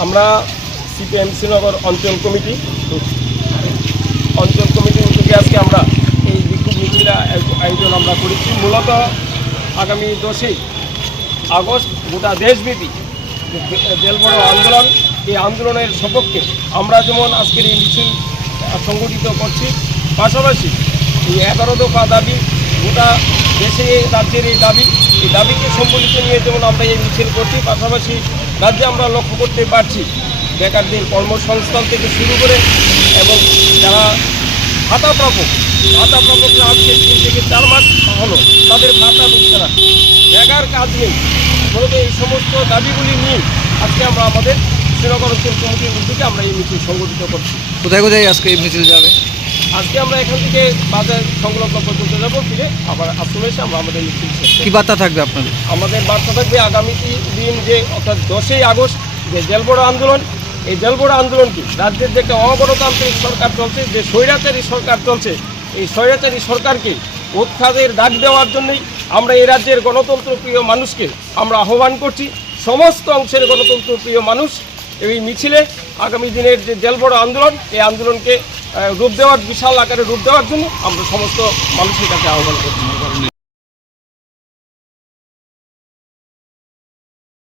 আমরা সিপিএম শ্রীনগর অঞ্চল কমিটির উদ্যোগে আজকে আমরা এই বিক্ষোভ মিছিল আয়োজন আমরা করেছি। মূলত আগামী 10ই আগস্ট গোটা দেশব্যাপী জেল বড় আন্দোলন, এই আন্দোলনের সপক্ষে আমরা যেমন আজকের এই মিছিল সংগঠিত করছি, পাশাপাশি এই 11 দফা দাবি, গোটা দেশে রাজ্যের এই দাবিকে সম্বলিত নিয়ে যেমন আমরা এই মিছিল করছি, পাশাপাশি রাজ্যে আমরা লক্ষ্য করতে পারছি বেকারদের কর্মসংস্থান থেকে শুরু করে এবং যারা ভাতাপ্রাপকরা আজকে 3 থেকে 4 মাস হলো তাদের ভাতা দিচ্ছে না, বেকার কাজ নেই। মূলত এই সমস্ত দাবিগুলি নিয়ে আজকে আমরা আমাদের শ্রীনগর অঞ্চল কমিটির উদ্যোগে আমরা এই মিছিল সংগঠিত করছি। কোথায় কোথায় আজকে এই মিছিল যাবে? আজকে আমরা এখান থেকে বাজার সংলগ্ন পর্যন্ত যাবো, ফিরে আবার আশ্রমে এসে আমরা আমাদের মিছিল শেষ করব। কী বার্তা থাকবে আপনাদের? আমাদের বার্তা থাকবে আগামী দিন যে অর্থাৎ 10ই আগস্ট যে জেলবড় আন্দোলন, এই জেলবড় আন্দোলনটি রাজ্যের যে একটা অগণতান্ত্রিক সরকার চলছে, যে স্বৈরাচারী সরকার চলছে, এই স্বৈরাচারী সরকারকে উৎখাতের ডাক দেওয়ার জন্যই আমরা এই রাজ্যের গণতন্ত্রপ্রিয় মানুষকে আমরা আহ্বান করছি। সমস্ত অংশের গণতন্ত্রপ্রিয় মানুষ এই মিছিলে আগামী দিনের যে জেলবড় আন্দোলন, এই আন্দোলনকে বিশাল আকারে রূপ দেওয়ার জন্য আমরা সমস্ত মানুষের কাছে আহ্বান করছি।